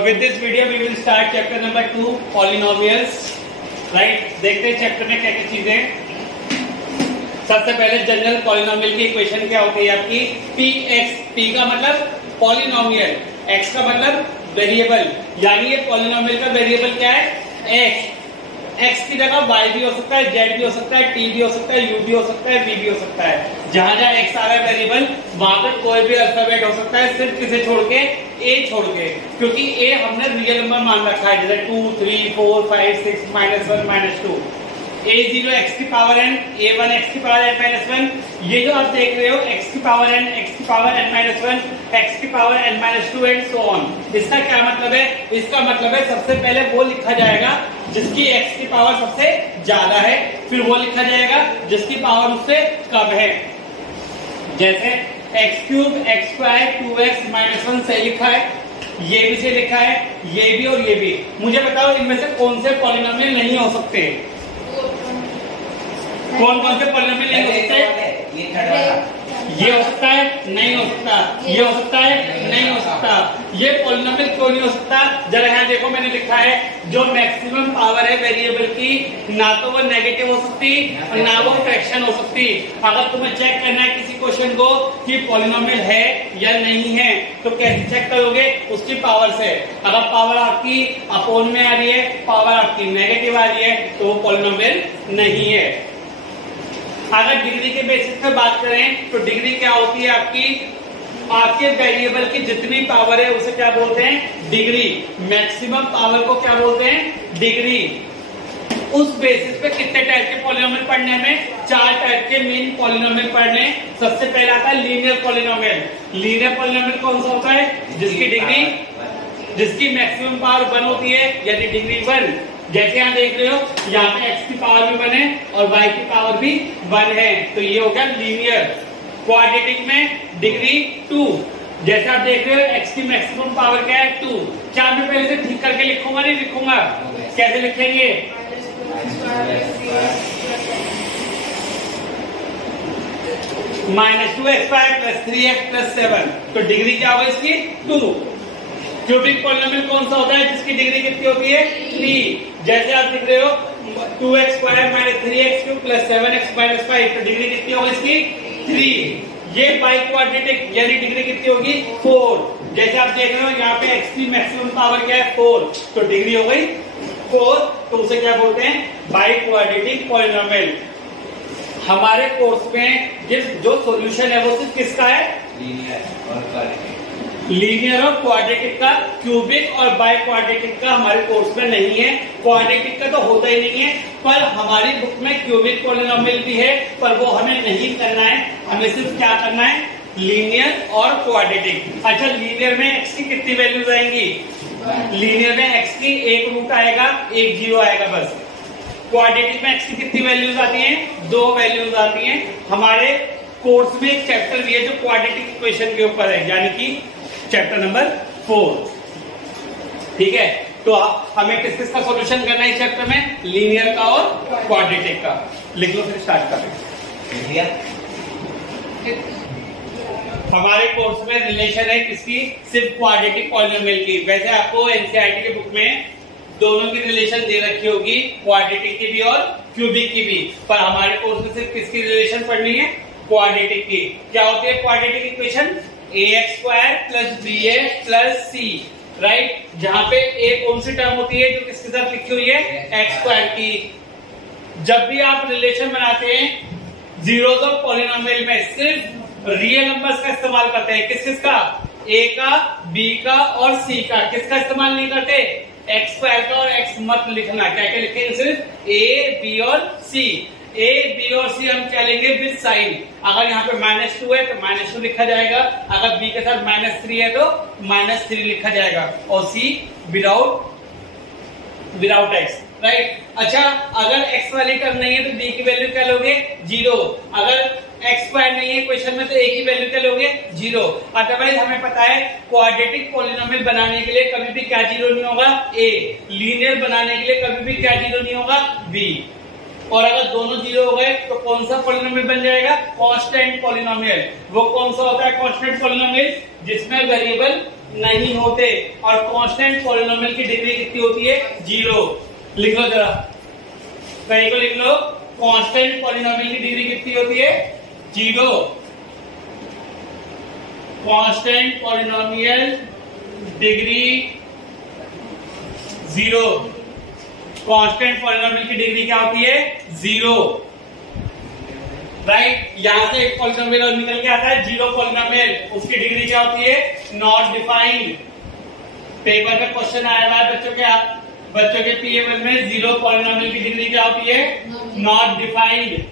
with this video we will start chapter number 2 polynomials. Right? देखते हैं chapter में क्या क्या चीजें। सबसे पहले जनरल पॉलिनोमियल की इक्वेशन क्या होती है आपकी, px, p का मतलब पॉलिनोमियल, x का मतलब वेरिएबल, यानी ये पॉलिनोमियल का वेरिएबल क्या है x। x की जगह y भी हो सकता है, z भी हो सकता है, t भी हो सकता है, u भी हो सकता है, v भी हो सकता है। जहां जहां x आ रहा है वेरिएबल वहां पर कोई भी अल्फाबेट हो सकता है, सिर्फ किसे छोड़ के, a छोड़ के, क्योंकि a हमने रियल नंबर मान रखा है, जैसे 2 3 4 5 6 -1 -2। a0 x की पावर n, a1 x की पावर n-1, ये जो आप देख रहे हो x की पावर n, x की पावर n-1, x की power n-2 and so on. इसका क्या मतलब है? इसका मतलब है सबसे पहले वो लिखा जाएगा जिसकी x की पावर सबसे ज्यादा है, फिर वो लिखा जाएगा जिसकी पावर उससे कम है। जैसे x3 x2 2x -1 से लिखा है, ये भी से लिखा है, ये भी और ये भी। मुझे बताओ इनमें से कौन से पॉलिनोमियल नहीं हो सकते? कौन कौन से पॉलिनोमियल नहीं हो सकते? ये हो सकता है, नहीं हो सकता, ये हो सकता है, नहीं हो सकता। ये पॉलिनोमियल क्यों नहीं हो सकता? जरा यहाँ देखो, मैंने लिखा है जो मैक्सिमम पावर है वेरिएबल की, ना तो वो नेगेटिव हो सकती और ना वो फ्रैक्शन हो सकती। अगर तुम्हें चेक करना है किसी क्वेश्चन को कि पॉलिनोमियल है या नहीं है, तो कैसे चेक करोगे? उसकी पावर से। अगर पावर आपकी अपोन में आ रही है, पावर आपकी नेगेटिव आ रही है, तो वो पॉलिनोमियल नहीं है। अगर डिग्री के बेसिस पे बात करें तो डिग्री क्या होती है आपकी, आपके वेरिएबल की जितनी पावर है उसे क्या बोलते हैं? डिग्री। मैक्सिमम पावर को क्या बोलते हैं? डिग्री। उस बेसिस पे कितने टाइप के पॉलिनोमियल पढ़ने में? 4 टाइप के मेन पॉलिनोमियल पढ़ने। सबसे पहला आता है लीनियर पॉलिनोमियल। लीनियर पॉलिनोमियल कौन सा होता है? जिसकी डिग्री, जिसकी मैक्सिमम पावर 1 होती है, यानी डिग्री 1। जैसे यहाँ देख रहे हो, यहाँ पे x की पावर भी 1 है और y की पावर भी 1 है, तो ये हो गया लीनियर। क्वाड्रेटिक में डिग्री 2। जैसे आप देख रहे हो x की मैक्सिमम पावर क्या है? 2। क्या मैं पहले से ठीक करके लिखूंगा? नहीं लिखूंगा। कैसे लिखेंगे? -2x² + 3x + 7। तो डिग्री क्या होगा इसकी? 2। क्यूबिक पॉलिनोमियल कौन सा होता है जिसकी डिग्री कितनी होती है? 3। जैसे आप देख रहे हो 2x² - 3x³ + 7x - 5, तो डिग्री कितनी होगी इसकी? 3। ये बाई क्वाड्रेटिक, यानी डिग्री कितनी होगी? 4। जैसे आप देख रहे हो यहाँ पे x की मैक्सिमम पावर क्या है? 4, तो डिग्री हो गई 4। तो उसे क्या बोलते हैं? By quadratic polynomial. हमारे कोर्स में जो सॉल्यूशन है वो सिर्फ किसका है? लीनियर और क्वाड्रेटिक का। क्यूबिक और बाई क्वाड्रेटिक का हमारे कोर्स में नहीं है। क्वाड्रेटिक का तो होता ही नहीं है, पर हमारी बुक में क्यूबिक पॉलिनोमियल भी है, पर वो हमें नहीं करना है। हमें सिर्फ क्या करना है? लीनियर और क्वाड्रेटिक। अच्छा, लीनियर में x की कितनी वैल्यूज आएंगी? लीनियर में x की 1 रूट आएगा, 1 0 आएगा बस। क्वाड्रेटिक में x की कितनी वैल्यूज आती हैं? 2 वैल्यूज आती हैं। हमारे कोर्स में एक चैप्टर भी है जो क्वाड्रेटिक इक्वेशन के ऊपर है, यानी कि चैप्टर नंबर 4। ठीक है, तो हमें किस किस का सॉल्यूशन करना है इस चैप्टर में? लीनियर का और क्वाड्रेटिक का। लिख लो, फिर स्टार्ट करें। हमारे कोर्स में रिलेशन है किसकी? सिर्फ क्वाड्रेटिक पॉलिनोमियल की। वैसे आपको एनसीईआरटी के बुक में दोनों की रिलेशन दे रखी होगी, क्वाड्रेटिक की भी और क्यूबिक की भी, पर हमारे कोर्स में सिर्फ किसकी रिलेशन पढ़नी है? क्वाड्रेटिक की। क्या होती है quadratic equation? ax² + bx + c। Right, जहां पे a कौन सी टर्म होती है जो किसके साथ लिखी हुई है? x² की। जब भी आप रिलेशन बनाते हैं जीरोस ऑफ पॉलिनोमियल में सिर्फ रियल नंबर्स का इस्तेमाल करते हैं। किस किस का? a का, b का और c का। किसका इस्तेमाल नहीं करते? x² का। और x मत लिखना, क्या क्या लिखेंगे? सिर्फ a, b और c। a, b और c हम क्या लेंगे? With sine. अगर यहाँ पे -2 है तो -2 लिखा जाएगा, अगर b के साथ -3 है तो -3 लिखा जाएगा, और c विदाउट x। राइट। अच्छा, अगर x वाली टर्म नहीं है तो b की वैल्यू क्या लोगे? 0। अगर x² नहीं है क्वेश्चन में तो a की वैल्यू क्या लोगे? 0। अदरवाइज हमें पता है क्वाड्रेटिक पॉलिनोमियल बनाने के लिए कभी भी क्या 0 नहीं होगा? a। लीनियर बनाने के लिए कभी भी क्या 0 नहीं होगा? b। और अगर दोनों 0 हो गए तो कौन सा पॉलिनोमियल बन जाएगा? Constant polynomial. वो कौन सा होता है कांस्टेंट पॉलिनोमियल? जिसमें वेरिएबल नहीं होते और कांस्टेंट पॉलिनोमियल की डिग्री कितनी होती है? 0। लिख लो जरा, कहीं को लिख लो, कांस्टेंट पॉलिनोमियल की डिग्री कितनी होती है? 0। Constant polynomial degree 0। Constant polynomial की डिग्री क्या होती है? 0। राइट, यहां से एक पॉलिनोमियल और निकल के आता है 0 पॉलिनोमियल, उसकी डिग्री क्या होती है? Not defined. पेपर में क्वेश्चन आया हुआ है बच्चों के पीएमएल में 0 पॉलिनोमियल की डिग्री क्या होती है? Not defined.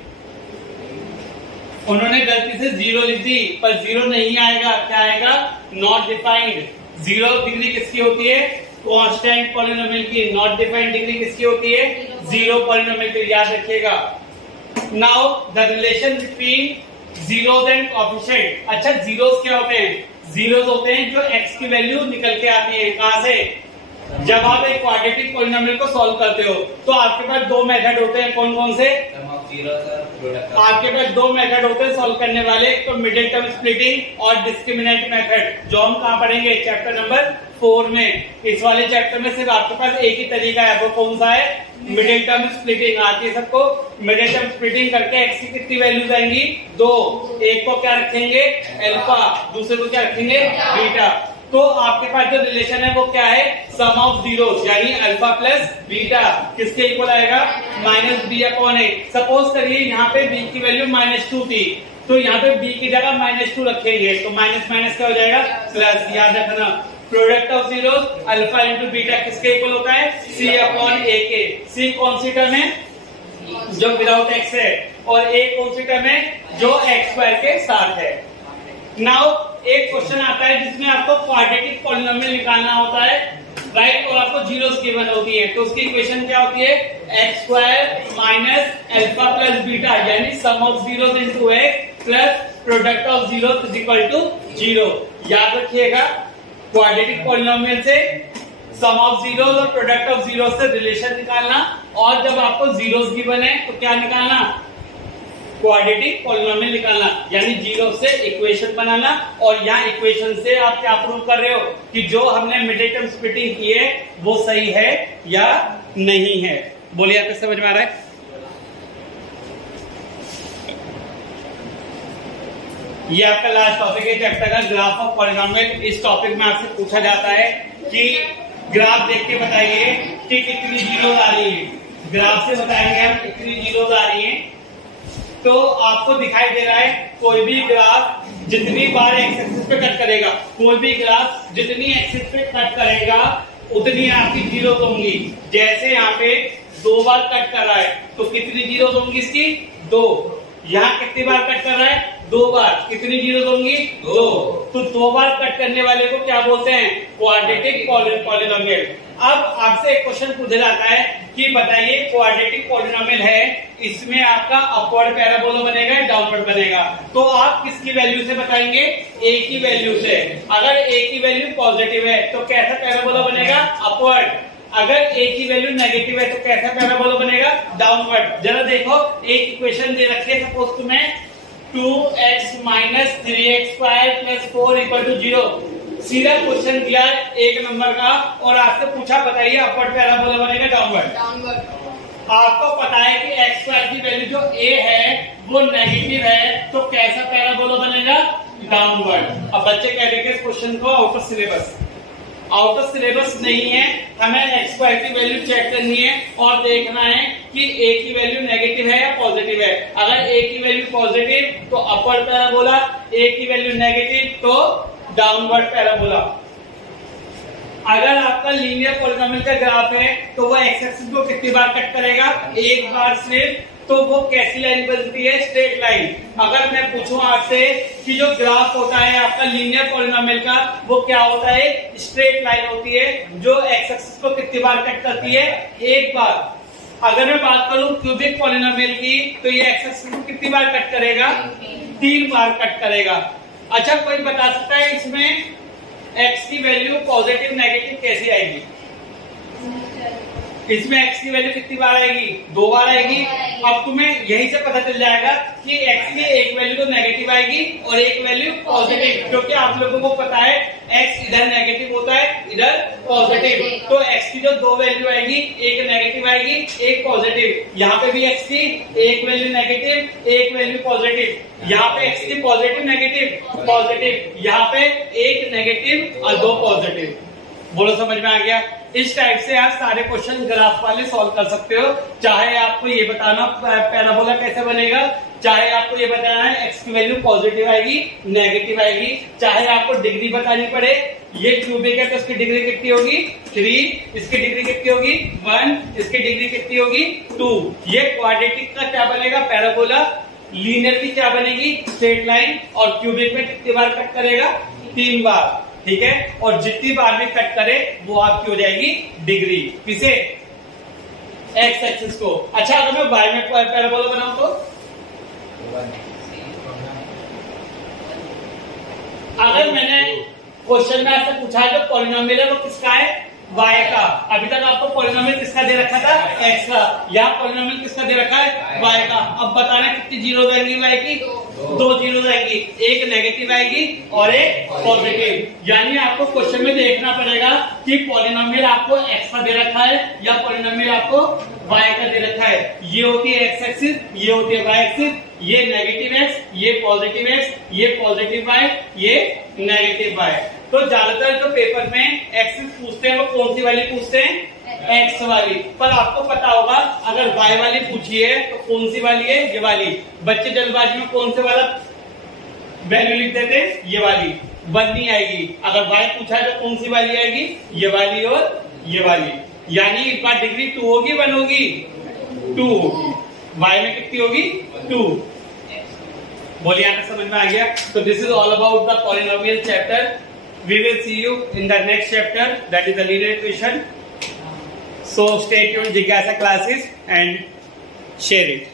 उन्होंने गलती से 0 लिख दी, पर 0 नहीं आएगा, क्या आएगा? Not defined. 0 डिग्री किसकी होती है? कांस्टेंट पॉलिनोमियल की। नॉट डिफाइंड डिग्री किसकी होती है? 0 पॉलिनोमियल की। याद रखिएगा। Now the relation between zeros and coefficient. अच्छा, जीरोस क्या होते हैं? जीरोस होते हैं जो एक्स की वैल्यू निकल के आती है। कहां से? जब आप एक क्वाड्रेटिक पॉलिनोमियल को सॉल्व करते हो तो आपके पास 2 मेथड होते हैं। कौन कौन से? आपके पास 2 मेथड होते हैं सॉल्व करने वाले, तो मिडिल टर्म स्प्लिटिंग और डिस्क्रिमिनेंट मेथड, जो हम कहां पढ़ेंगे? चैप्टर नंबर 4 में। इस वाले चैप्टर में सिर्फ आपके पास एक ही तरीका है, वो कौन सा है? Middle term splitting. आती है सबको? मिडिल टर्म स्प्लिटिंग करके एक्स की कितनी वैल्यूज आएंगी? 2। एक को क्या रखेंगे? अल्फा, दूसरे को क्या रखेंगे? बीटा। तो आपके पास जो रिलेशन है वो क्या है? सम ऑफ जीरोस, यानी अल्फा प्लस बीटा किसके इक्वल आएगा? -b/a। सपोज करिए यहाँ पे b की वैल्यू -2 थी, तो यहाँ पे b की जगह -2 रखेंगे, तो माइनस माइनस क्या हो जाएगा? प्लस। याद रखना, product of zeros alpha into beta किसके इक्वल होता है? c/a के। c कौन सी टर्म है? जो विदाउट x है, और a कौन सी टर्म है? जो x² के साथ है। नाउ एक क्वेश्चन आता है जिसमें आपको क्वाड्रेटिक पॉलिनोमियल निकालना होता है, राइट, और आपको जीरोस गिवन होती है, तो उसकी इक्वेशन क्या होती है? x² minus alpha plus beta, यानी sum of zeros into x plus product of zeros is equal to 0। याद रखिएगा, क्वाड्रेटिक पॉलिनोमियल से सम ऑफ जीरोस और प्रोडक्ट ऑफ जीरोस से रिलेशन निकालना, और जब आपको जीरोस गिवन है तो क्या निकालना? क्वाड्रेटिक पॉलिनोमियल निकालना, यानी जीरो से इक्वेशन बनाना। और यहाँ इक्वेशन से आप क्या प्रूव कर रहे हो? कि जो हमने मिडिल टर्म स्प्लिटिंग की है वो सही है या नहीं है। बोलिए, आपको समझ में आ रहा है? ये आपका लास्ट टॉपिक है चैप्टर का, ग्राफ ऑफ पॉलिनोमियल। इस टॉपिक में आपसे पूछा जाता है कि ग्राफ देख के बताइए कि कितनी जीरोस आ रही है। ग्राफ से बताएंगे हम कितनी जीरोस आ रही है। तो आपको दिखाई दे रहा है कोई भी ग्राफ जितनी बार एक्स एक्सिस पे कट करेगा, कोई भी ग्राफ जितनी एक्सिस पे कट करेगा उतनी आपकी जीरोस होंगी। जैसे यहाँ पे 2 बार कट कर रहा है तो कितनी जीरोस होंगी इसकी? 2। यहाँ कितनी बार कट कर रहा है? 2 बार। कितनी जीरोस होंगी? 2। तो 2 बार कट करने वाले को क्या बोलते हैं? Quadratic polynomial. अब आपसे एक क्वेश्चन पूछा जाता है कि बताइए क्वाड्रेटिक पॉलिनोमियल है, इसमें आपका अपवर्ड पैराबोला बनेगा या डाउनवर्ड बनेगा? तो आप किसकी वैल्यू से बताएंगे? a की वैल्यू से। अगर a की वैल्यू पॉजिटिव है तो कैसा पैराबोला बनेगा? अपवर्ड। अगर a की वैल्यू नेगेटिव है तो कैसा पैराबोला बनेगा? डाउनवर्ड। जरा देखो, एक इक्वेशन दे रखी है, सपोज तुम्हें 2x minus 3x² plus 4 equal to 0। सीधा क्वेश्चन दिया 1 नंबर का, और आपसे पूछा बताइए अपवर्ड पैराबोला बनेगा डाउनवर्ड? आपको पता है कि x² की वैल्यू जो a है वो नेगेटिव है, तो कैसा पैराबोला बनेगा? डाउनवर्ड। अब बच्चे कह रहे हैं इस क्वेश्चन को out of syllabus. Out of syllabus नहीं है, हमें x² की वैल्यू चेक करनी है और देखना है कि a की वैल्यू नेगेटिव है या पॉजिटिव है। अगर a की वैल्यू पॉजिटिव तो अपवर्ड पैराबोला, a की वैल्यू नेगेटिव तो डाउनवर्ड पैराबोला। अगर आपका लीनियर पॉलिनोमियल का ग्राफ है तो वो एक्स एक्सिस को कितनी बार कट करेगा? 1 बार सिर्फ। तो वो कैसी लाइन बनती है? Straight line. अगर मैं पूछूं आपसे कि जो ग्राफ होता है आपका लीनियर पॉलिनोमियल का वो क्या होता है? स्ट्रेट लाइन होती है जो एक्स एक्सिस को कितनी बार कट करती है? 1 बार। अगर मैं बात करूं क्यूबिक पॉलिनोमियल की तो ये एक्स एक्सिस को कितनी बार कट करेगा? 3 बार कट करेगा। अच्छा, कोई बता सकता है इसमें x की वैल्यू पॉजिटिव नेगेटिव कैसी आएगी? इसमें x की वैल्यू कितनी बार आएगी? 2 बार आएगी। अब तुम्हें यहीं से पता चल जाएगा कि x की एक वैल्यू तो नेगेटिव आएगी और एक वैल्यू पॉजिटिव, क्योंकि आप लोगों को पता है x इधर नेगेटिव होता है, इधर पॉजिटिव। तो x की जो 2 वैल्यू आएगी, एक नेगेटिव आएगी, एक पॉजिटिव। यहाँ पे भी x की एक वैल्यू नेगेटिव, एक वैल्यू पॉजिटिव। यहाँ पे x की पॉजिटिव नेगेटिव पॉजिटिव, यहाँ पे एक नेगेटिव और 2 पॉजिटिव। बोलो समझ में आ गया? इस टाइप से आप सारे क्वेश्चन ग्राफ वाले सॉल्व कर सकते हो। चाहे आपको ये बताना पैराबोला कैसे बनेगा, चाहे आपको ये बताना है एक्स की वैल्यू पॉजिटिव आएगी नेगेटिव आएगी, चाहे आपको डिग्री बतानी पड़े, ये क्यूबिक है तो इसकी डिग्री कितनी होगी 3, इसकी डिग्री कितनी होगी 1, इसकी डिग्री कितनी होगी 2। ये क्वाड्रेटिक का क्या बनेगा पैराबोला, लीनियर की क्या बनेगी स्ट्रेट लाइन, और क्यूबिक में कितनी बार कट करेगा 3 बार, ठीक है। और जितनी बार भी कट करे वो आपकी हो जाएगी डिग्री, किसे एक्स एक्सिस को। अच्छा अगर मैं वाई में पैराबोला बनाऊं तो अगर मैंने क्वेश्चन में आपसे पूछा है तो पॉलिनोमियल है वो किसका है y का। अभी तक आपको पॉलिनोमियल किसका दे रखा था x का, यहाँ पॉलिनोमियल किसका दे रखा है y का। अब बताना कितनी जीरो आएंगी y की 2 जीरो आएंगी, एक नेगेटिव आएगी और एक पॉजिटिव। यानी आपको क्वेश्चन में देखना पड़ेगा कि पॉलिनोमियल आपको x का दे रखा है या पॉलिनोमियल आपको y का दे रखा है। ये होती है x एक्सिस, ये होती है y एक्सिस, ये नेगेटिव x, ये पॉजिटिव x, ये पॉजिटिव y, ये नेगेटिव y। तो ज्यादातर जो पेपर में एक्सिस पूछते हैं वो कौन सी वाली पूछते हैं एक्स वाली, पर आपको पता होगा अगर y वाली पूछी है तो कौन सी वाली है ये वाली। बच्चे जल्दबाजी में कौन से वाला वैल्यू लिख देते हैं ये वाली, 1 नहीं आएगी। अगर y पूछा है तो कौन सी वाली आएगी ये वाली और ये वाली। यानी इस बार डिग्री 2 होगी 1 होगी 2 होगी, y में कितनी होगी 2। बोलिए यहाँ तक समझ में आ गया? तो this is all about the polynomial chapter. We will see you in the next chapter, that is the linear equation. So stay tuned, Jigyasa classes, and share it.